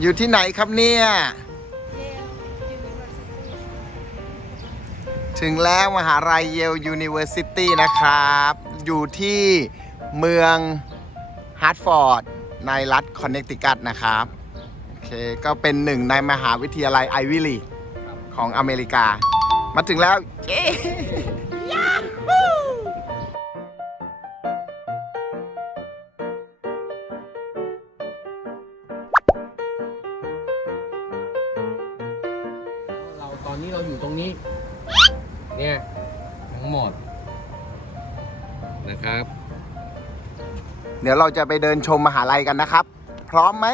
อยู่ที่ไหนครับเนี่ย ถึงแล้วมหาลัยเยลยูนิเวอร์ซิตี้นะครับ อยู่ที่เมืองฮาร์ดฟอร์ดในรัฐคอนเน c ติคัตนะครับ โอเค ก็เป็นหนึ่งในมหาวิทยาลัยไอวิลีของอเมริกา มาถึงแล้วเย้ อนนี้เราอยู่ตรงนี้ เนี่ยทั้งหมดนะครับ เดี๋ยวเราจะไปเดินชมมหาลัยกันนะครับ พร้อมไหม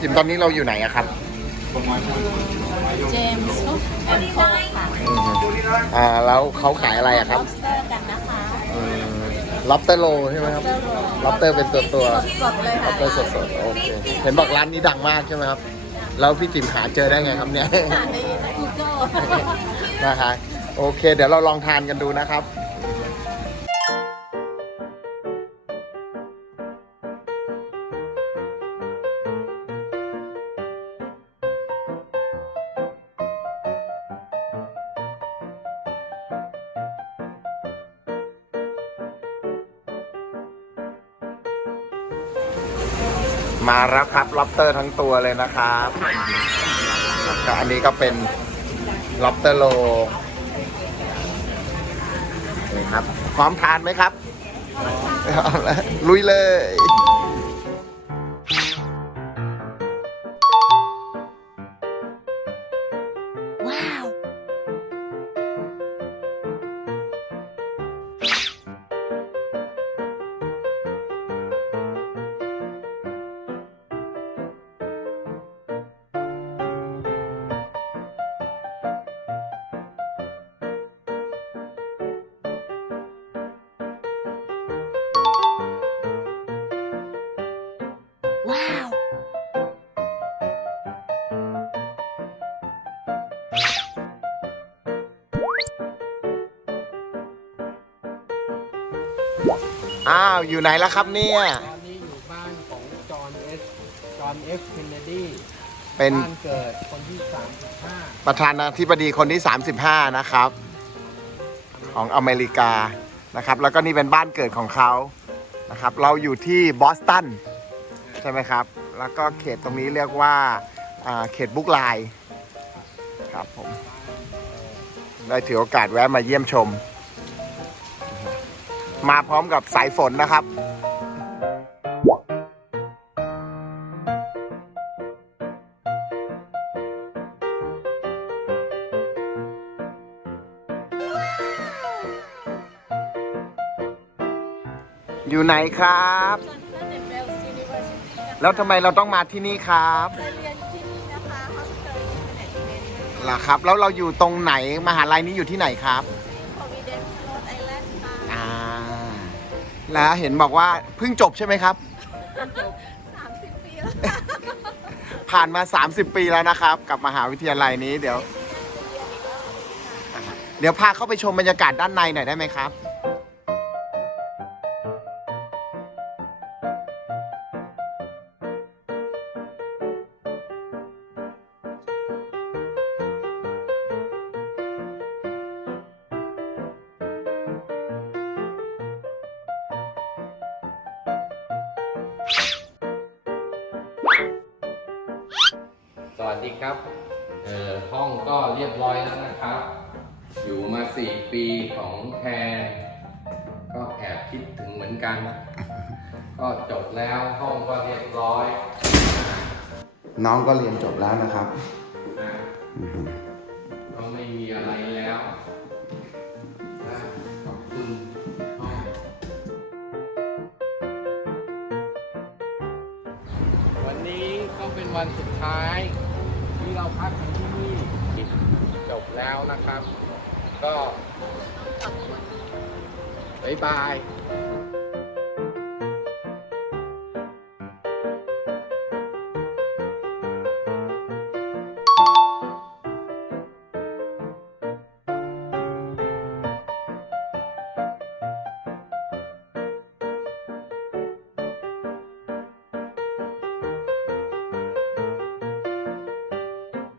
จิมตอนนี้เราอยู่ไหนอะครับเจมส์ฟุกแอนด์โคค่ะอ่าแล้วเขาขายอะไรอะครับล็อบสเตอร์กันนะคะล็อบเตอร์โลใช่ไหมครับล็อบเตอร์เป็นตัวตัวสดๆเลยล็อค่ะบเตอร์สดๆโอเคเห็นบอกร้านนี้ดังมากใช่ไหมครับ แล้วพี่จิมหาเจอได้ไงครับเนี่ยหาใน Google นะคะโอเค เดี๋ยวเราลองทานกันดูนะครับ มาแล้วครับล็อบเตอร์ทั้งตัวเลยนะครับก็อันนี้ก็เป็นล็อบเตอร์โลนี่ครับ พร้อมทานไหมครับเอาละลุยเลย ว้าว อ้าว อยู่ไหนแล้วครับเนี่ย ตอนนี้อยู่บ้านของจอห์นเอสจอห์นเอฟเคนเนดีเป็นบ้านเกิดคนที่ 35ประธานาธิบดีคนที่ 35 นะครับ ของอเมริกานะครับ แล้วก็นี่เป็นบ้านเกิดของเขานะครับ เราอยู่ที่บอสตันใช่ไหมครับ แล้วก็เขตตรงนี้เรียกว่าเขตบุกไลน์ครับผมได้ถือโอกาสแวะมาเยี่ยมชม มาพร้อมกับสายฝนนะครับอยู่ไหนครับ แล้วทำไมเราต้องมาที่นี่ครับเคยเรียนที่นี่นะคะห้องเคยอินเทอร์เน็ตเมนต์ล่ะครับ แล้วเราอยู่ตรงไหนมหาลัยนี้อยู่ที่ไหนครับ ที่พอวิเดนส์โรดไอแลนด์ค่ะอ่า แล้วเห็นบอกว่าเพิ่งจบใช่ไหมครับ สามสิบปีแล้วค่ะผ่านมา 30 ปีแล้วนะครับ กับมหาวิทยาลัยนี้เดี๋ยว เดี๋ยวพาเข้าไปชมบรรยากาศด้านในหน่อยได้ไหมครับ สวัสดีครับ เอ่อห้องก็เรียบร้อยแล้วนะครับ อยู่มา 4 ปีของแพรก็แอบคิดถึงเหมือนกัน ก็จบแล้วห้องก็เรียบร้อยน้องก็เรียนจบแล้วนะครับอะก็ไม่มีอะไรแล้ว วันสุดท้ายที่เราพักกันที่นี่จบแล้วนะครับ ก็บ๊ายบาย